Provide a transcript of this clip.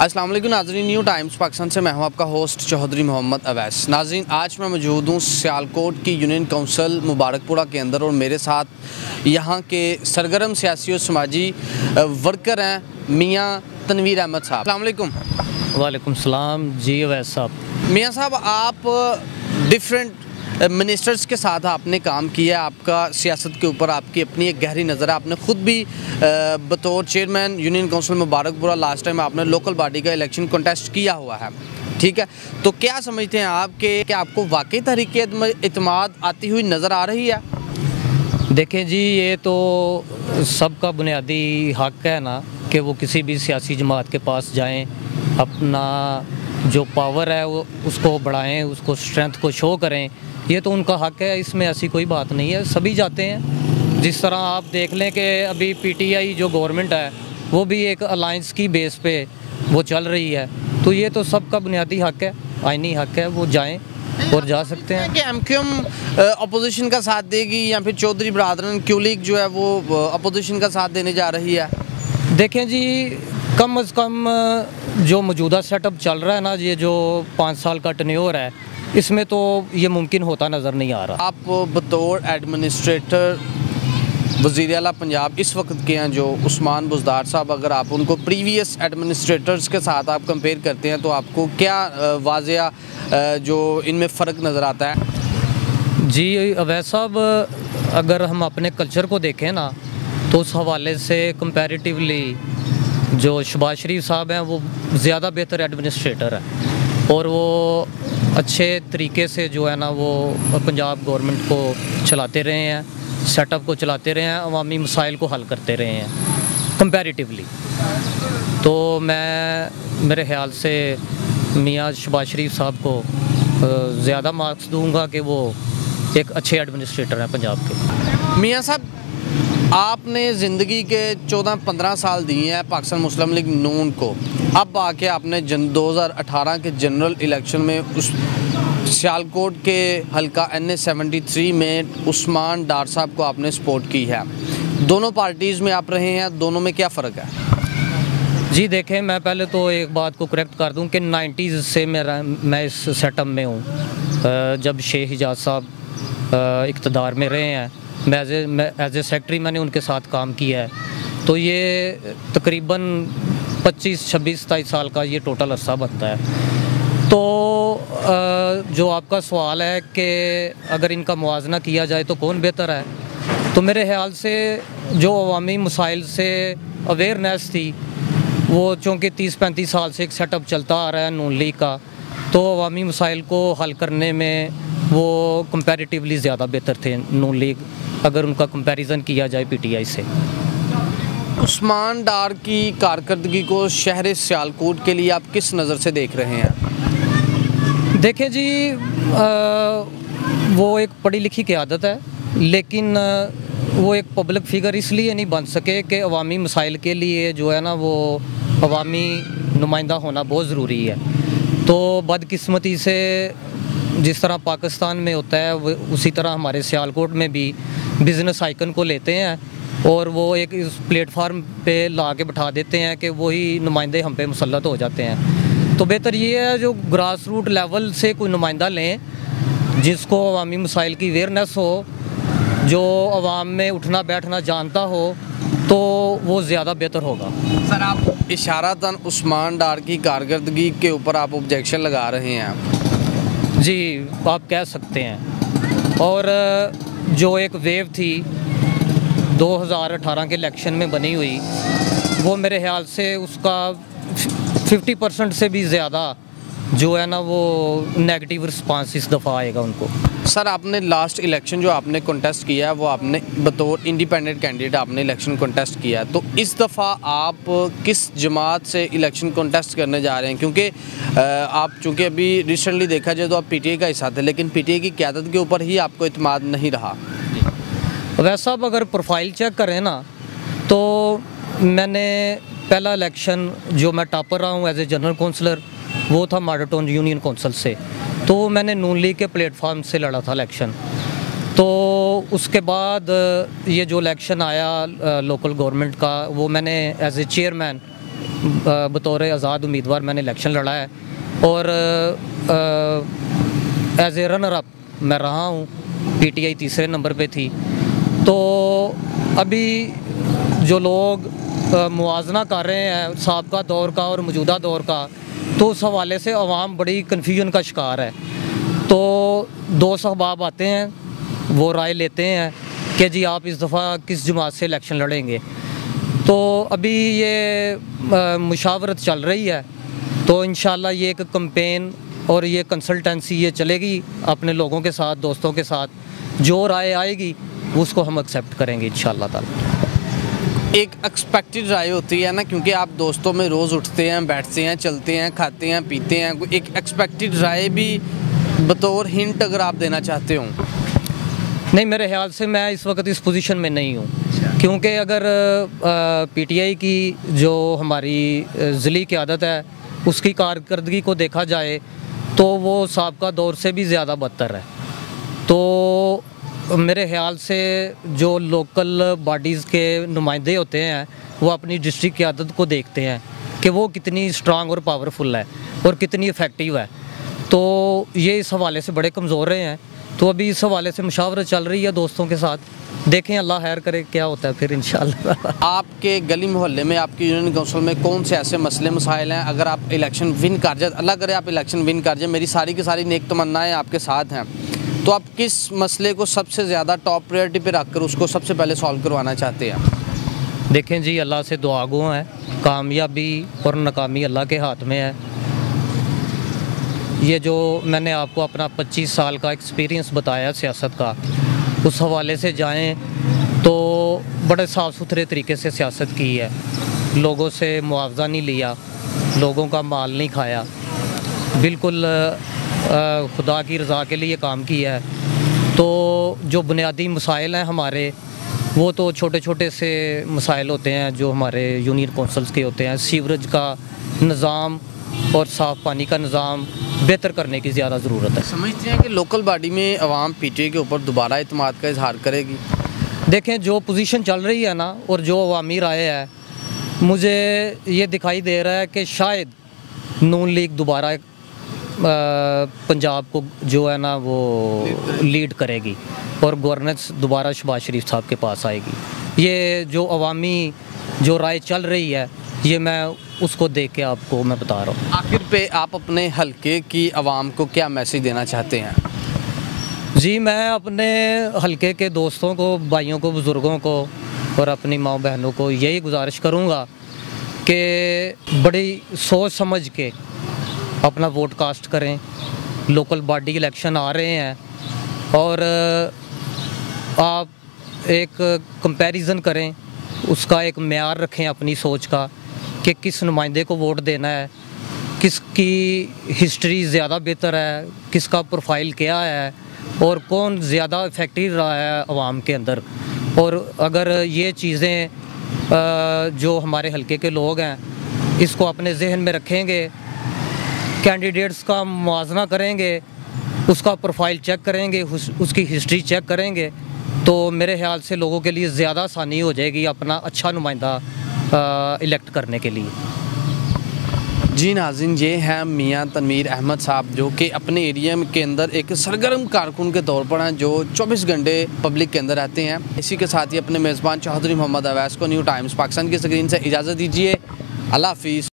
अस्सलाम वालेकुम नाज़रीन, न्यू टाइम्स पाकिस्तान से मैं हूं आपका होस्ट चौधरी मोहम्मद अवैस। नाज़रीन, आज मैं मौजूद हूं सियालकोट की यूनियन काउंसिल मुबारकपुरा के अंदर और मेरे साथ यहां के सरगर्म सियासी और समाजी वर्कर हैं मियां तनवीर अहमद साहब। अस्सलाम वालेकुम। वालेकुम सलाम जी अवैस साहब। मियां साहब, आप डिफरेंट मिनिस्टर्स के साथ आपने काम किया, आपका सियासत के ऊपर आपकी अपनी एक गहरी नज़र है। आपने ख़ुद भी बतौर chairman union council Mubarakpura last time आपने लोकल बॉडी का इलेक्शन कॉन्टेस्ट किया हुआ है, ठीक है। तो क्या समझते हैं आप कि आपको वाकई तहरीक एतमाद आती हुई नज़र आ रही है? देखें जी, ये तो सबका बुनियादी हक़ है ना कि वो किसी भी सियासी जमात के पास जाएं, अपना जो पावर है वो उसको बढ़ाएं, उसको स्ट्रेंथ को शो करें। ये तो उनका हक़ है, इसमें ऐसी कोई बात नहीं है, सभी जाते हैं। जिस तरह आप देख लें कि अभी पीटीआई जो गवर्नमेंट है वो भी एक अलायंस की बेस पे वो चल रही है, तो ये तो सबका बुनियादी हक़ है, आइनी हक़ है, वो जाएं और जा सकते हैं। कि एमक्यूएम अपोजिशन का साथ देगी या फिर चौधरी बरादरन क्यू लीग जो है वो अपोजिशन का साथ देने जा रही है? देखें जी, कम से कम जो मौजूदा सेटअप चल रहा है ना, ये जो 5 साल का टन्योर है, इसमें तो ये मुमकिन होता नज़र नहीं आ रहा। आप बतौर एडमिनिस्ट्रेटर वज़ीर आला पंजाब इस वक्त के हैं जो उस्मान बुज़दार साहब, अगर आप उनको प्रीवियस एडमिनिस्ट्रेटर्स के साथ आप कंपेयर करते हैं तो आपको क्या वाज़िया जो इनमें फ़र्क नज़र आता है? जी अवैस साहब, अगर हम अपने कल्चर को देखें ना तो उस हवाले से कंपैरेटिवली जो शहबाज शरीफ साहब हैं वो ज़्यादा बेहतर एडमिनिस्ट्रेटर है और वो अच्छे तरीके से जो है ना वो पंजाब गवर्नमेंट को चलाते रहे हैं, सेटअप को चलाते रहे हैं, अवामी मसाइल को हल करते रहे हैं कंपैरेटिवली। तो मैं मेरे ख़्याल से मियां शहबाज शरीफ साहब को ज़्यादा मार्क्स दूंगा कि वो एक अच्छे एडमिनिस्ट्रेटर हैं पंजाब के। मियां साहब, आपने ज़िंदगी के 14-15 साल दिए हैं पाकिस्तान मुस्लिम लीग नून को, अब आके आपने 2018 के जनरल इलेक्शन में उस सियालकोट के हल्का NA-73 में उस्मान डार साहब को आपने सपोर्ट की है। दोनों पार्टीज़ में आप रहे हैं, दोनों में क्या फ़र्क है? जी देखें, मैं पहले तो एक बात को करेक्ट कर दूं कि 90s से मैं इस सेटअप में हूँ। जब शेख हिजाज साहब इक़्तिदार में रहे हैं, मैं एज ए सेक्रेटरी मैंने उनके साथ काम किया है, तो ये तकरीबन 25, 26, 27 साल का ये टोटल अरसा बनता है। तो जो आपका सवाल है कि अगर इनका मुआवजा किया जाए तो कौन बेहतर है, तो मेरे ख्याल से जो अवामी मसाइल से अवेयरनेस थी वो चूँकि 30-35 साल से एक सेटअप चलता आ रहा है नून लीग का, तो अवामी मसाइल को हल करने में वो कंपैरेटिवली ज़्यादा बेहतर थे नून लीग, अगर उनका कंपैरिजन किया जाए पीटीआई से। उस्मान डार की कारकर्दगी को शहर सियालकोट के लिए आप किस नज़र से देख रहे हैं? देखें जी, वो एक पढ़ी लिखी क़यादत है, लेकिन वो एक पब्लिक फ़िगर इसलिए नहीं बन सके कि अवामी मसाइल के लिए जो है ना वो अवामी नुमाइंदा होना बहुत ज़रूरी है। तो बदकिस्मती से जिस तरह पाकिस्तान में होता है उसी तरह हमारे सियालकोट में भी बिज़नेस आइकन को लेते हैं और वो एक इस प्लेटफार्म पे ला के बैठा देते हैं कि वही नुमाइंदे हम पे मुसल्लत हो जाते हैं। तो बेहतर ये है जो ग्रास रूट लेवल से कोई नुमाइंदा लें जिसको अवामी मसाइल की अवेयरनेस हो, जो अवाम में उठना बैठना जानता हो, तो वो ज़्यादा बेहतर होगा। सर, आप इशारतन उस्मान डार की कारकर्दगी के ऊपर आप ऑब्जेक्शन लगा रहे हैं? जी, आप कह सकते हैं। और जो एक वेव थी 2018 के इलेक्शन में बनी हुई, वो मेरे ख्याल से उसका 50% से भी ज़्यादा जो है ना वो नेगेटिव रिस्पांस इस दफ़ा आएगा उनको। सर, आपने लास्ट इलेक्शन जो आपने कॉन्टेस्ट किया है वो आपने बतौर इंडिपेंडेंट कैंडिडेट आपने इलेक्शन कॉन्टेस्ट किया है, तो इस दफ़ा आप किस जमात से इलेक्शन कॉन्टेस्ट करने जा रहे हैं? क्योंकि आप चूँकि अभी रिसेंटली देखा जाए तो आप पीटीआई का हिस्सा थे, लेकिन पीटीआई की क़यादत के ऊपर ही आपको इत्मीनान नहीं रहा। वैसा अब अगर प्रोफाइल चेक करें ना तो मैंने पहला इलेक्शन जो मैं टॉपर रहा हूँ एज ए जनरल काउंसलर वो था मॉडल टाउन यूनियन काउंसिल से, तो मैंने नून लीग के प्लेटफार्म से लड़ा था इलेक्शन। तो उसके बाद ये जो इलेक्शन आया लोकल गवर्नमेंट का, वो मैंने एज ए चेयरमैन बतौर आज़ाद उम्मीदवार मैंने इलेक्शन लड़ा है और एज ए रनर अप मैं रहा हूँ। पीटीआई तीसरे नंबर पे थी। तो अभी जो लोग मुआजना कर रहे हैं साबका दौर का और मौजूदा दौर का, तो उस हवाले से अवाम बड़ी कन्फ्यूजन का शिकार है। तो दो सहबाब आते हैं, वो राय लेते हैं कि जी आप इस दफ़ा किस जमात से इलेक्शन लड़ेंगे। तो अभी ये मुशावरत चल रही है, तो इंशाल्लाह ये एक कैंपेन और ये कंसल्टेंसी ये चलेगी अपने लोगों के साथ, दोस्तों के साथ। जो राय आएगी उसको हम एक्सेप्ट करेंगे इंशाल्लाह ताला। एक एक्सपेक्टेड राय होती है ना, क्योंकि आप दोस्तों में रोज़ उठते हैं, बैठते हैं, चलते हैं, खाते हैं, पीते हैं। एक एक्सपेक्टेड राय भी बतौर हिंट अगर आप देना चाहते हो। नहीं, मेरे ख्याल से मैं इस वक्त इस पोजीशन में नहीं हूँ, क्योंकि अगर पीटीआई की जो हमारी ज़िली क़यादत है उसकी कारकर्दगी को देखा जाए तो वो साबका दौर से भी ज़्यादा बदतर है। तो मेरे ख्याल से जो लोकल बॉडीज़ के नुमाइंदे होते हैं वो अपनी डिस्ट्रिक्ट क़यादत को देखते हैं कि वो कितनी स्ट्रांग और पावरफुल है और कितनी इफ़ेक्टिव है। तो ये इस हवाले से बड़े कमज़ोर रहे हैं। तो अभी इस हवाले से मुशावरत चल रही है दोस्तों के साथ, देखें अल्लाह खैर करे क्या होता है फिर इंशाल्लाह। आपके गली मोहल्ले में, आपकी यूनियन काउंसिल में कौन से ऐसे मसले मसाइल हैं, अगर आप इलेक्शन विन कर जाए, अल्लाह करे आप इलेक्शन विन कर जाए, मेरी सारी की सारी नेक तमन्नाएं आपके साथ हैं, तो आप किस मसले को सबसे ज़्यादा टॉप प्रायोरिटी पे रखकर उसको सबसे पहले सॉल्व करवाना चाहते हैं? देखें जी, अल्लाह से दुआ गो है, कामयाबी और नाकामी अल्लाह के हाथ में है। ये जो मैंने आपको अपना 25 साल का एक्सपीरियंस बताया सियासत का, उस हवाले से जाएं तो बड़े साफ़ सुथरे तरीके से सियासत की है। लोगों से मुआवजा नहीं लिया, लोगों का माल नहीं खाया, बिल्कुल खुदा की रज़ा के लिए काम किया है। तो जो बुनियादी मसाइल हैं हमारे, वो तो छोटे छोटे से मसाइल होते हैं जो हमारे यूनियन कौंसल्स के होते हैं। सीवरेज का निज़ाम और साफ़ पानी का निज़ाम बेहतर करने की ज़्यादा ज़रूरत है। समझते हैं कि लोकल बॉडी में अवाम पीटीआई के ऊपर दोबारा इत्मीनान का इजहार करेगी? देखें, जो पोजीशन चल रही है ना और जो अवामी राय है, मुझे ये दिखाई दे रहा है कि शायद नून लीग दोबारा पंजाब को जो है ना वो लीड करेगी और गवर्नेंस दोबारा शहबाज शरीफ साहब के पास आएगी। ये जो अवामी जो राय चल रही है, ये मैं उसको देख के आपको मैं बता रहा हूँ। आखिर पे आप अपने हलके की आवाम को क्या मैसेज देना चाहते हैं? जी, मैं अपने हलके के दोस्तों को, भाइयों को, बुज़ुर्गों को और अपनी माँ बहनों को यही गुजारिश करूँगा कि बड़ी सोच समझ के अपना वोट कास्ट करें। लोकल बॉडी इलेक्शन आ रहे हैं और आप एक कंपैरिजन करें, उसका एक मेयार रखें अपनी सोच का कि किस नुमाइंदे को वोट देना है, किसकी हिस्ट्री ज़्यादा बेहतर है, किसका प्रोफाइल क्या है और कौन ज़्यादा इफ़ेक्टिव रहा है आवाम के अंदर। और अगर ये चीज़ें जो हमारे हलके के लोग हैं इसको अपने जहन में रखेंगे, कैंडिडेट्स का मुआवजा करेंगे, उसका प्रोफाइल चेक करेंगे, उसकी हिस्ट्री चेक करेंगे, तो मेरे ख्याल से लोगों के लिए ज़्यादा आसानी हो जाएगी अपना अच्छा नुमाइंदा इलेक्ट करने के लिए। जी नाज़रीन, ये हैं मियां तनवीर अहमद साहब, जो कि अपने एरिया के अंदर एक सरगर्म कारकुन के तौर पर हैं, जो 24 घंटे पब्लिक के अंदर रहते हैं। इसी के साथ ही अपने मेज़बान चौधरी मोहम्मद अवैस को न्यू टाइम्स पाकिस्तान की स्क्रीन से इजाज़त दीजिए। अल्लाह हाफिज़।